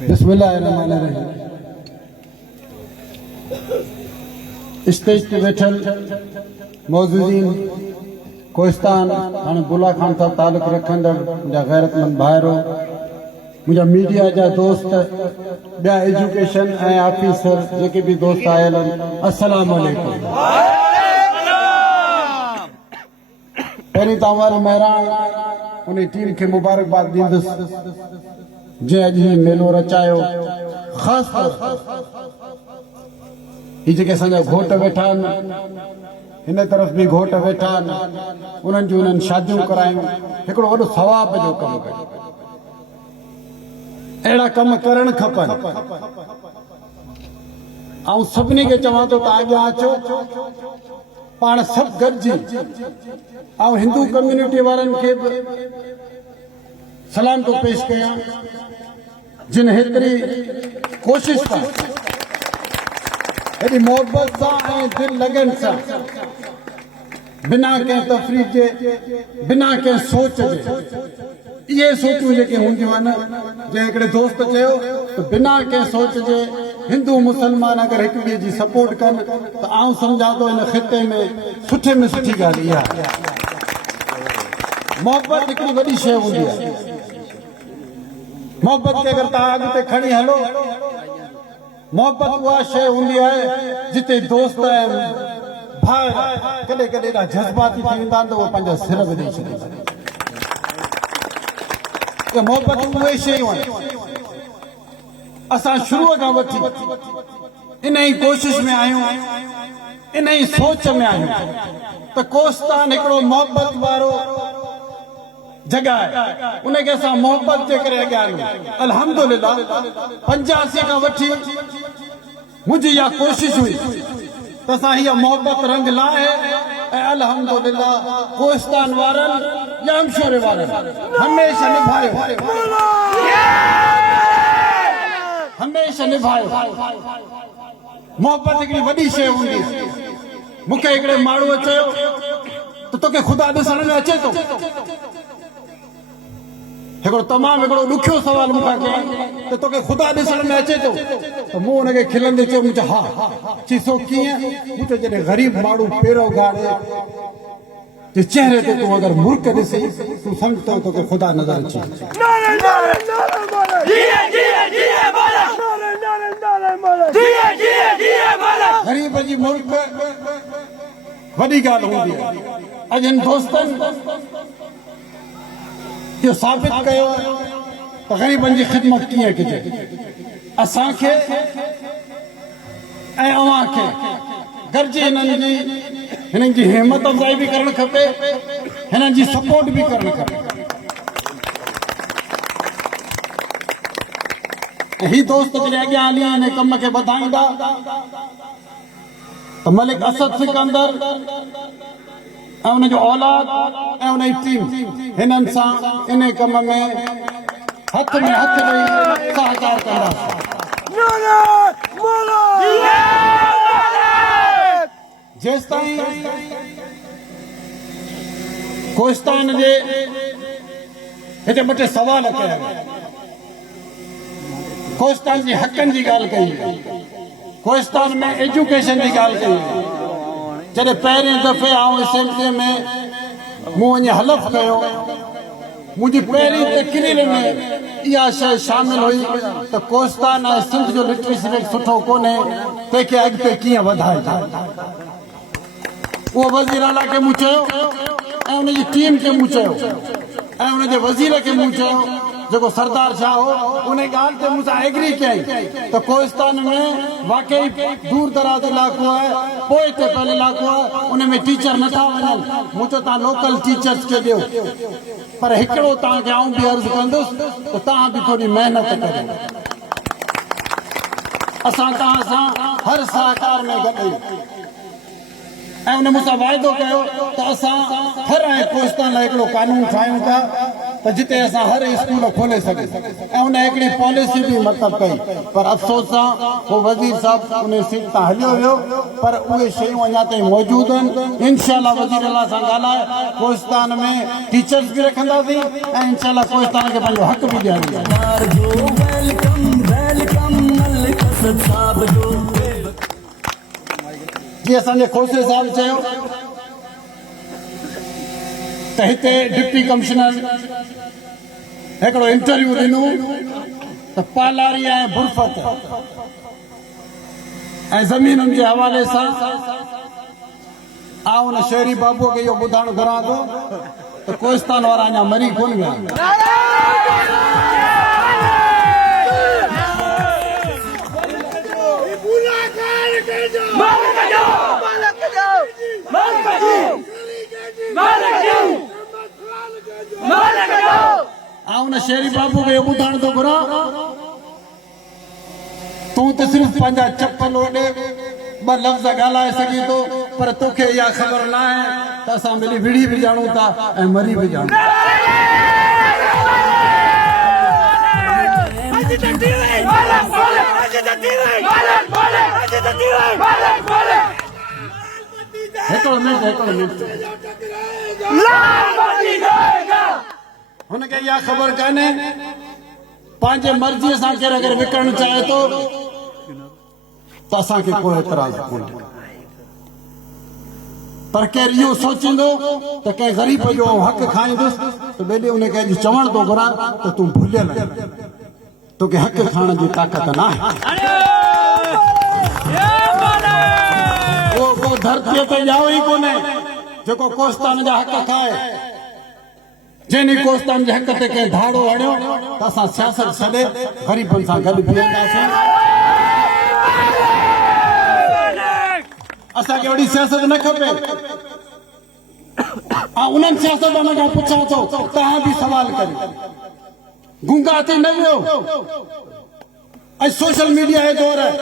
बिस्मिल्लाहिर्रहमानिर्रहीम। स्टेज पे बैठल मौजूदीन कोहिस्तान हाणे बुला खान साहब तालुक रखंदड़ मुंहिंजा गैरतमंद भाइरो, मुंहिंजा मीडिया जा दोस्त, ॿिया एजुकेशन ऐं ऑफिसर जेके भी दोस्त आयल आहिनि, अस्सलाम वालेकुम। पहिरीं त अवल महिरान उन टीम खे मुबारकबाद ॾींदुसि जंहिं अॼु हीउ मेलो रचायो। ख़ासि तौर हीअ जेके असांजा घोट वेठा आहिनि, हिन तरफ़ बि घोट वेठा आहिनि, उन्हनि जूं उन्हनि शादियूं करायूं, हिकिड़ो वॾो सवाब जो कमु कयो। अहिड़ा कम करणु खपनि। ऐं सभिनी खे चवां थो त अॻियां अचो, पाण सभु गॾिजी ऐं हिंदू कम्यूनिटी वारनि खे बि सलाम थो पेश कयां जिन हेतिरी कोशिश सां, हेॾी मोहबत सां ऐं दिलि लगन सां, बिना कंहिं तफ़रीक़ जे, बिना कंहिं सोच जे, इहे सोचूं जेके हूंदियूं आहिनि, जंहिं हिकिड़े दोस्त चयो त बिना कंहिं सोच जे हिंदू मुस्लमान अगरि हिक ॿिए जी सपोर्ट कनि त आउं सम्झां थो हिन ख़िते में सुठे में सुठी ॻाल्हि इहा आहे। मोहबत हिकिड़ी वॾी शइ हूंदी आहे। मोहबत खे अगरि तव्हां अॻिते खणी हलो, मोहबत उहा शइ हूंदी आहे जिते दोस्त ऐं भाउ कॾहिं कॾहिं एॾा जज़्बाती थी वेंदा आहिनि त उहे पंहिंजा सिर बि ॾेई छॾींदा आहिनि। मोहबत उहे शयूं आहिनि। असां शुरूअ खां वठी इन ई कोशिश में आहियूं, इन ई सोच में आहियूं त कोहिस्तान हिकिड़ो मोहबत वारो जगह है, उनखे असां मोहबत जे करे अॻियां हलूं। अल्हम्दुलिल्लाह 85 खां वठी मुंहिंजी इहा कोशिश हुई त असां हीअ मोहबत रंग लाहे ऐं अल्हम्दुलिल्लाह कोहिस्तान वारनि या अमशोरे वारनि हमेशह निभायो, हमेशह निभायो। मोहबत हिकिड़ी वॾी शइ हूंदी आहे। मूंखे हिकिड़े माण्हूअ चयो त तोखे ख़ुदा ॾिसण में अचे थो? हिकिड़ो तमामु हिकिड़ो ॾुखियो सवाल मूंखां कयईं त तोखे ख़ुदा ॾिसण में अचे थो? त मूं हुनखे खिलंदे चयो, मुंहिंजो हा। चईसो कीअं? मूं चयो जॾहिं ग़रीब माण्हू पेरो गाड़े जे चेहरे ते तूं अगरि मुर्क ॾिसी तूं सम्झ तोखे ख़ुदा नज़र अचे। ग़रीब जी मुल्क वॾी ॻाल्हि हूंदी आहे। अॼु हिन दोस्तनि इहो साबित कयो त ग़रीबनि जी ख़िदमत कीअं कजे। असांखे ऐं अव्हांखे गॾिजी हिननि जी हिमत अफ़ज़ाई बि करणु खपे, हिननि जी सपोर्ट बि करणु खपे। ही दोस्त जॾहिं अॻियां हली हिन कम खे वधाईंदा त मलिक असद सिकंदर ऐं उनजो औलाद ऐं उन जी टीम हिननि सां इन कम में हथ में हथ ॾेई सहकार कंदा। जेसिताईं कोहिस्तान जे हिते ॿ टे सवाल कया, कोहिस्तान जी हक़नि जी ॻाल्हि कई, कोहिस्तान में एजुकेशन जी ॻाल्हि कई। जॾहिं पहिरें दफ़े आउं असेंबलीअ में मूं वञी हलफ़ कयो, मुंहिंजी पहिरीं तकरीर में इहा शइ शामिल हुई त कोहिस्तान ऐं सिंध जो लिटरेसी रेट सुठो कोन्हे, तंहिंखे अॻिते कीअं वधाइजे। उहो वज़ीर आला खे मूं चयो ऐं उनजी टीम खे मूं चयो ऐं उनजे वज़ीर खे मूं चयो जेको सरदार शाह हो, उन ॻाल्हि ते मूंसां एग्री कयईं त कोहिस्तान में वाकई दूर दराज इलाइक़ो आहे, पोइ ते पयल इलाइक़ो आहे, उन में टीचर नथा वञनि। मूं चयो तव्हां लोकल टीचर्स खे ॾियो, पर हिकिड़ो तव्हांखे आउं बि अर्ज़ु कंदुसि त तव्हां बि थोरी महिनत करियो। असां तव्हां सां हर सहकार में गॾु आहियूं ऐं उन मूंसां वाइदो कयो त असां हर ऐं कोहिस्तान लाइ हिकिड़ो कानून ठाहियूं था त जिते असां हर स्कूल खोले सघूं ऐं उन हिकिड़ी पॉलिसी बि मतिलबु कई। पर अफ़सोस सां उहो वज़ीर साहिबु उन सीट तां हलियो वियो, पर उहे शयूं अञा ताईं मौजूदु आहिनि। इंशाअल्लाह वज़ीर अला सां ॻाल्हाए कोहिस्तान में टीचर्स बि रखंदासीं ऐं इंशाअल्लाह कोहिस्तान खे पंहिंजो हक़ बि ॾियणु। संसद साहब जो जी असांजे खोसे साहब चयो त हिते डिप्टी कमिश्नर हिकिड़ो इंटरव्यू ॾिनो त पालारी ऐं बुरफत ऐं ज़मीनुनि जे हवाले सां आउं हुन शहरी बाबूअ खे इहो ॿुधाइणु घुरां थो त कोहिस्तान वारा अञा मरी कोन विया आउं हुन शहरी बाबू खे इहो ॿुधाइणु थो घुरां तूं त सिर्फ़ु पंहिंजा चप्पल ओॾे ॿ लफ़्ज़ ॻाल्हाए सघीं थो पर तोखे इहा ख़बर न आहे त असां मिली विढ़ी बि ॼाणूं था ऐं मरी बि ॼाणूं हिकिड़ो मिंट हुनखे इहा ख़बर कान्हे पंहिंजे मर्ज़ीअ सां केरु अगरि विकिणणु चाहे थो त असांखे कोई एतिराज़ कोन्हे पर केरु इहो सोचींदो त कंहिं ग़रीब जो हक़ खाईंदुसि त ॿेॾे उनखे अॼु चवण थो घुरां त तूं भुलियल आहीं तोखे हक़ खाइण जी ताक़त न आहे को धरतीअ ते ॼाओ ई कोन्हे जेको कोहिस्तान जा हक़ खाए जंहिं कोहिस्तान जे हक़ ते कंहिं धाड़ो हणियो त असां सियासत छॾे ग़रीबनि सां गॾु बीहंदासीं असांखे वॾी सियासत न खपे ऐं उन्हनि सियासतदान खां पुछां थो तव्हां बि सवाल करियो गुंगा थी न वियो ऐं सोशल मीडिया जो दौर आहे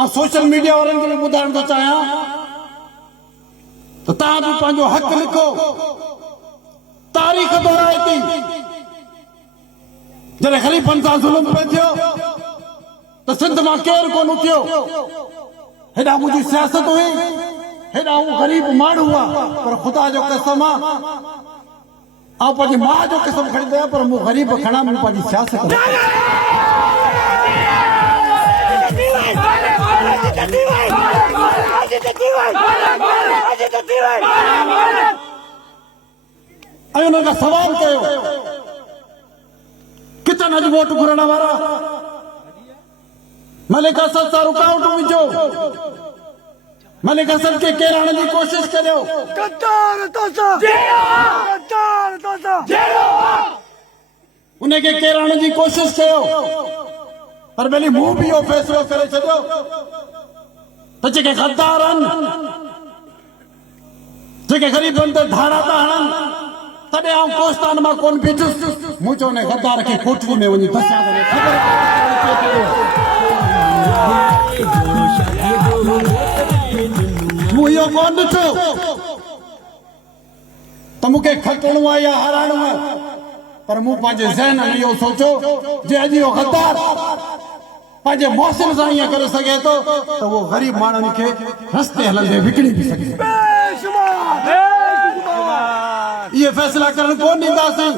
ऐं सोशल मीडिया वारनि खे बि ॿुधाइण थो चाहियां त तव्हां बि पंहिंजो हक़ लिखो तारीख़ दोहराए थी जॾहिं ग़रीबनि सां ज़ुल्म पियो थियो त सिंध मां केरु कोन उथियो हेॾा मुंहिंजी सियासत हुई हेॾा हू ग़रीब माण्हू हुआ पर ख़ुदा जो कसम आहे ऐं पंहिंजी माउ जो कसम खणी कयां पर मूं ग़रीब खणा मूं पंहिंजी सियासत ऐं हुन खां सवाल कयो किचन अॼु वोट घुरण वारा मलिक असद सां रुकावट विझो मलिक असद खे केराइण जी कोशिश करियो उनखे केराइण जी कोशिश कयो पर भली मूं बि इहो फ़ैसिलो करे छॾियो त जेके गद्दार आहिनि जेके ग़रीबनि ते धाड़ा था हणनि तॾहिं आउं कोहिस्तान मां कोन बीठुसि मूं चयो ने गद्दार खे कोठरी में वञी धसिया मूं इहो कोन ॾिठो त मूंखे खटणो आहे या हाराइणो आहे पर मूं पंहिंजे ज़हन में इहो सोचियो जे अॼु इहो गद्दार पंहिंजे मौसम सां ईअं करे सघे थो त उहो ग़रीब माण्हुनि खे रस्ते हलंदे विकिणी बि सघे इहे फ़ैसिला करणु कोन ॾींदासीं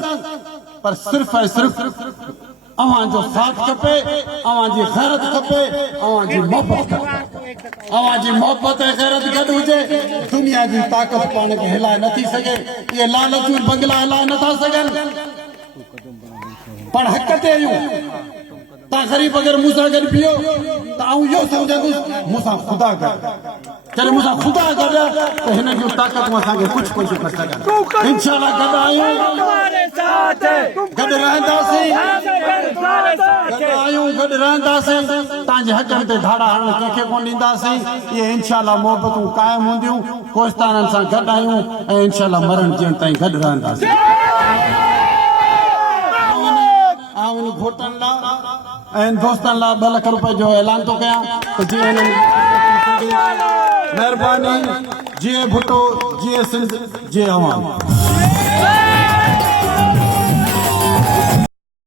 पर सिर्फ़ु ऐं सिर्फ़ु अव्हांजो साथ खपे अव्हांजी ग़ैरत खपे अव्हांजी मोहबत खपे अव्हांजी मोहबत ऐं ग़ैरत गॾु हुजे दुनिया जी ताक़त पाण खे हिलाए नथी सघे इहे लालचूं बंगला हिलाए नथा सघनि पाण हक़ ते आहियूं तव्हां ग़रीब अगरि मूंसां गॾु बीहो त आउं इहो सम्झंदुसि मूंसां ख़ुदा गॾु जॾहिं मूंसां ख़ुदा गॾु त हिन जूं ताक़तूं असांखे कुझु कुझु करे सघनि इंशाअल्लाह गॾु आहियूं गॾु रहंदासीं गॾु रहंदासीं तव्हांजे हक़नि ते धाड़ा हणण कंहिंखे कोन ॾींदासीं इहे इंशाअल्लाह मोहबतूं क़ाइमु हूंदियूं कोहिस्ताननि सां गॾु आहियूं ऐं इंशाअल्लाह मरण जीअण ताईं गॾु रहंदासीं घोटनि लाइ ऐं दोस्तनि लाइ 2 लख रुपए जो ऐलान थो कयां त जीअं महिरबानी जीअं भुट्टो जीअं सिंध जीअं अवाम